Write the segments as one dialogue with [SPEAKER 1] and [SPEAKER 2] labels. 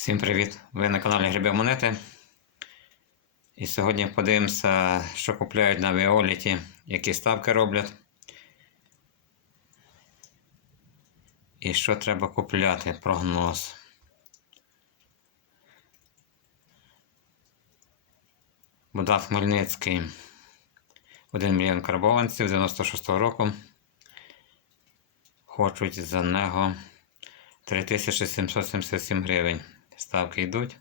[SPEAKER 1] Всім привіт! Ви на каналі Гриби Монети. І сьогодні подивимося, що купляють на Віоліті, які ставки роблять. І що треба купляти, прогноз. Богдан Хмельницький. 1 мільйон карбованців 96-го року. Хочуть за нього 3777 гривень. Ставки йдуть.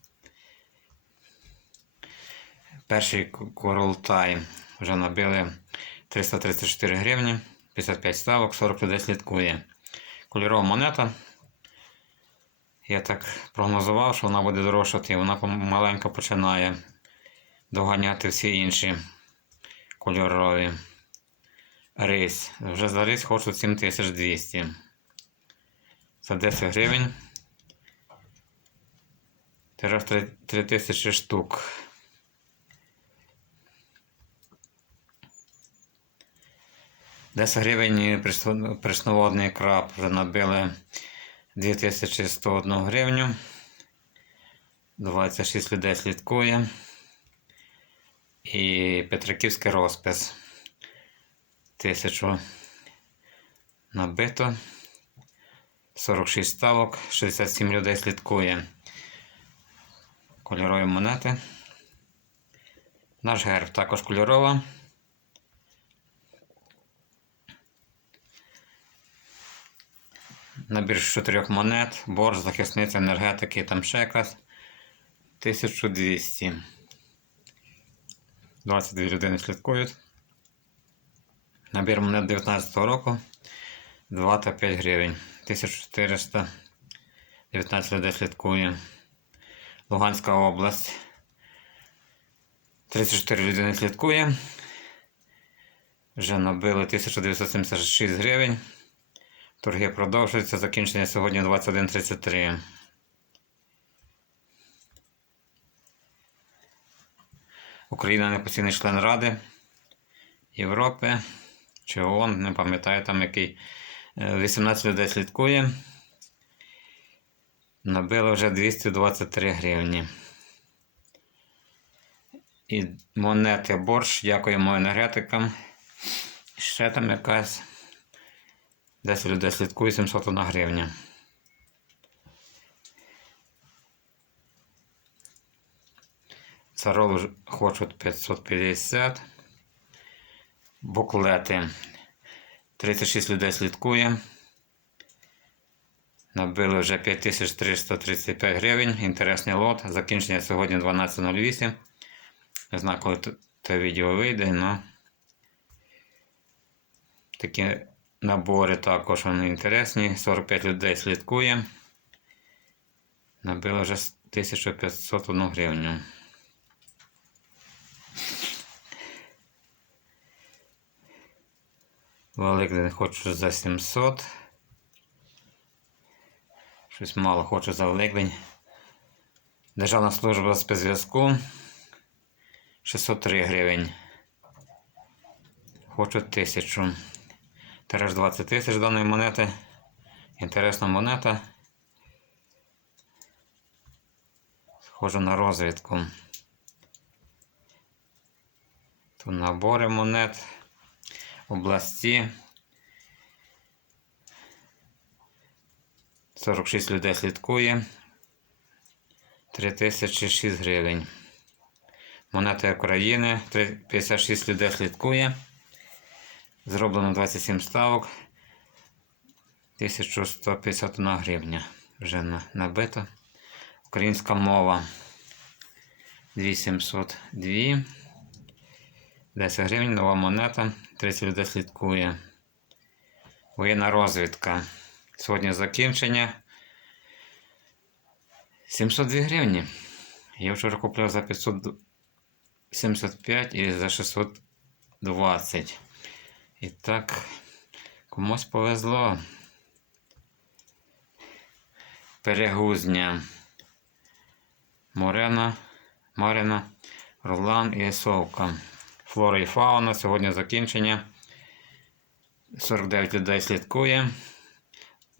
[SPEAKER 1] Перший Королтай вже набили 334 гривні, 55 ставок, 40 людей слідкує. Кольорова монета. Я так прогнозував, що вона буде дорожчати, вона маленько починає доганяти всі інші кольорові. Рис. Вже за рис хочуть 7200. За 10 гривень. Тираж 3000 штук. Десять гривень пресноводний краб вже набили 2101 гривню. 26 людей слідкує. І Петриківський розпис. Тисячу набито. 46 ставок, 67 людей слідкує. Кольорові монети. Наш герб також кольорова. Набір з чотирьох монет, борж, захисниця енергетики, там ще якась 1200. 22 людини слідкують. Набір монет 19 року 2 та 5 гривень. 1419 людей слідкує. Луганська область. 34 людини слідкує. Вже набили 1976 гривень. Торги продовжуються. Закінчення сьогодні 21.33. Україна не постійний член Ради Європи чи ООН, не пам'ятаю там який. 18 людей слідкує. Набило вже 223 гривні. І монети борщ. Дякуємо енергетикам. Ще там якась. 10 людей слідкує 701 гривня. Царол хочуть 550. Буклети. 36 людей слідкує. Набили вже 5335 гривень. Інтересний лот. Закінчення сьогодні 12.08. Не знаю, коли це відео вийде, але такі набори також вони інтересні. 45 людей слідкує. Набили вже 1501 гривню. Великдень хочу за 700. Щось мало хочу за Великдень. Державна служба спецзв'язку 603 гривень. Хочу 1000. Тираж 20 тисяч даної монети. Інтересна монета. Схожу на розвідку. Тут набори монет області. 46 людей слідкує. 3006 гривень. Монети України. 56 людей слідкує. Зроблено 27 ставок. 1151 гривня. Вже набито. Українська мова. 2702. 10 гривень, нова монета. 30 людей слідкує. Воєнна розвідка. Сьогодні закінчення. 702 гривні. Я вчора купляв за 575 і за 620. І так, комусь повезло. Перегузня. Морена, Марина, Ролан і Есовка. Флора і фауна. Сьогодні закінчення. 49 людей слідкує.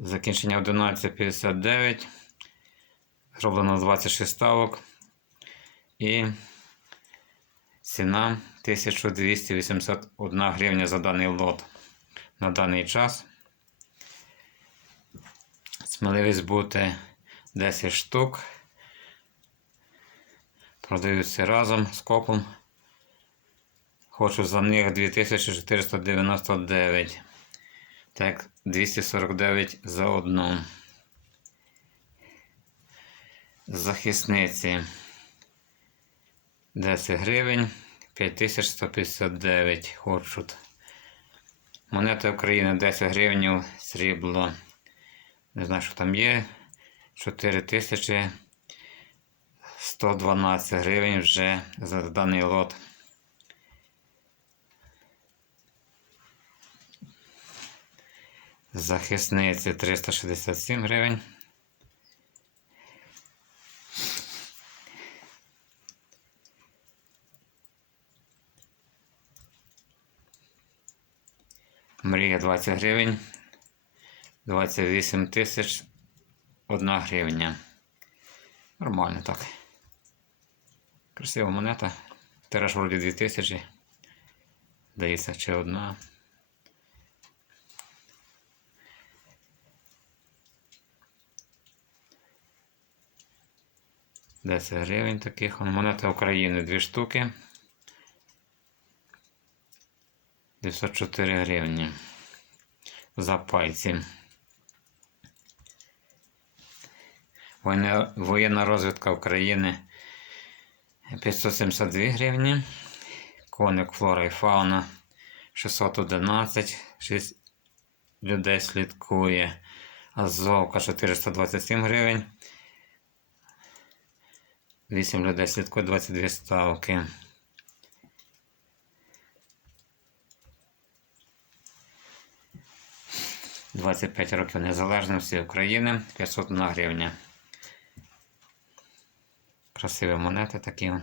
[SPEAKER 1] Закінчення 11.59. Зроблено 26 ставок. І ціна 1281 гривня за даний лот на даний час. Сміливість бути 10 штук. Продаються разом з копом. Хочу за них 2499. Так, 249 за одну. Захисниці 10 гривень, 5159 хочуть. Монета України 10 гривень, срібло. Не знаю, що там є. 4112 гривень вже за даний лот. Захисниці 367 гривень. Мрія 20 гривень. 28 тисяч 1 гривня. Нормально так. Красива монета. Тираж вроді 2000. Дається чи одна. Десять гривень таких. Монета України дві штуки. 904 гривні. За пальці. Воєнна розвідка України 572 гривні. Коник флора і фауна 611. 6 людей слідкує. Азовка 427 гривень. 8 людей слідкує 22 ставки. Двадцять п'ять років незалежності України 501 гривня. Красиві монети такі.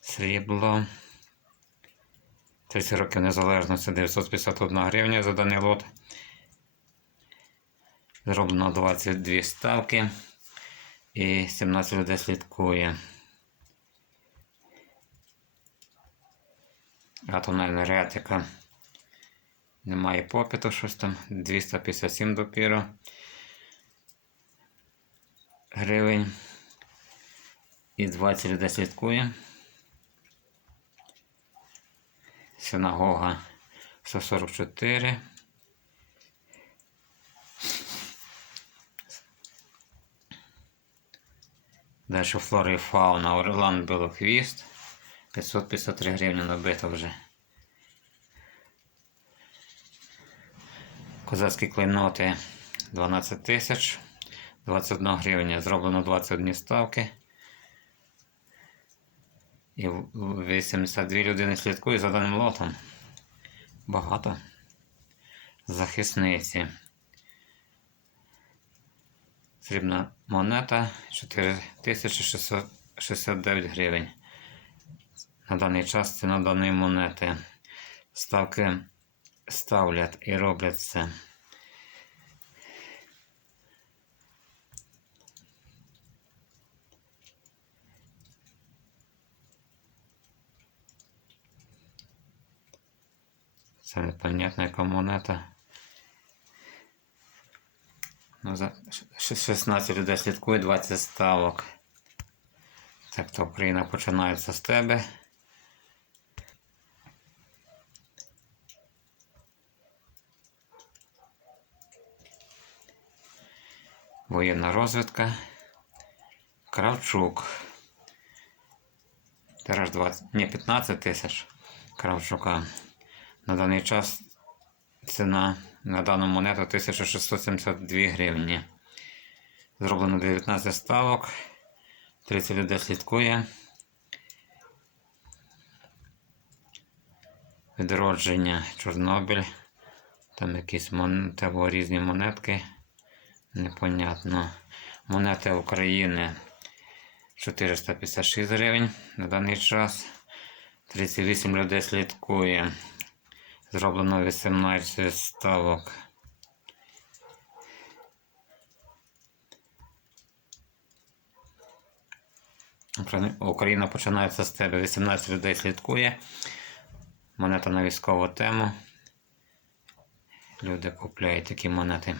[SPEAKER 1] Срібло. 30 років незалежності 951 гривня за даний лот. Зроблено 22 ставки і 17 людей слідкує. Атомна енергетика. Немає попиту, щось там 257 допіру гривень. І 20 людей слідкує. Синагога 144. Далі флора і фауна, Орлан Білохвіст. 553 гривні набито вже. Козацькі клейноти 12 тисяч. 21 гривня. Зроблено 21 ставки. І 82 людини слідкує за даним лотом. Багато. Захисниці. Срібна монета 4669 гривень. На даний час ціна даної монети. Ставки ставлять і роблять це. Це непонятна яка монета. Ну, за 16 людей слідкує, 20 ставок. Так то Україна починається з тебе. Воєнна розвідка. Кравчук. Тираж 20, ні, 15 тисяч Кравчука. На даний час ціна на дану монету 1672 гривні. Зроблено 19 ставок. 30 людей слідкує. Відродження Чорнобиль. Там якісь монети або різні монетки. Непонятно. Монети України 456 гривень на даний час. 38 людей слідкує. Зроблено 18 ставок. Україна починається з тебе. 18 людей слідкує. Монета на військову тему. Люди купляють такі монети.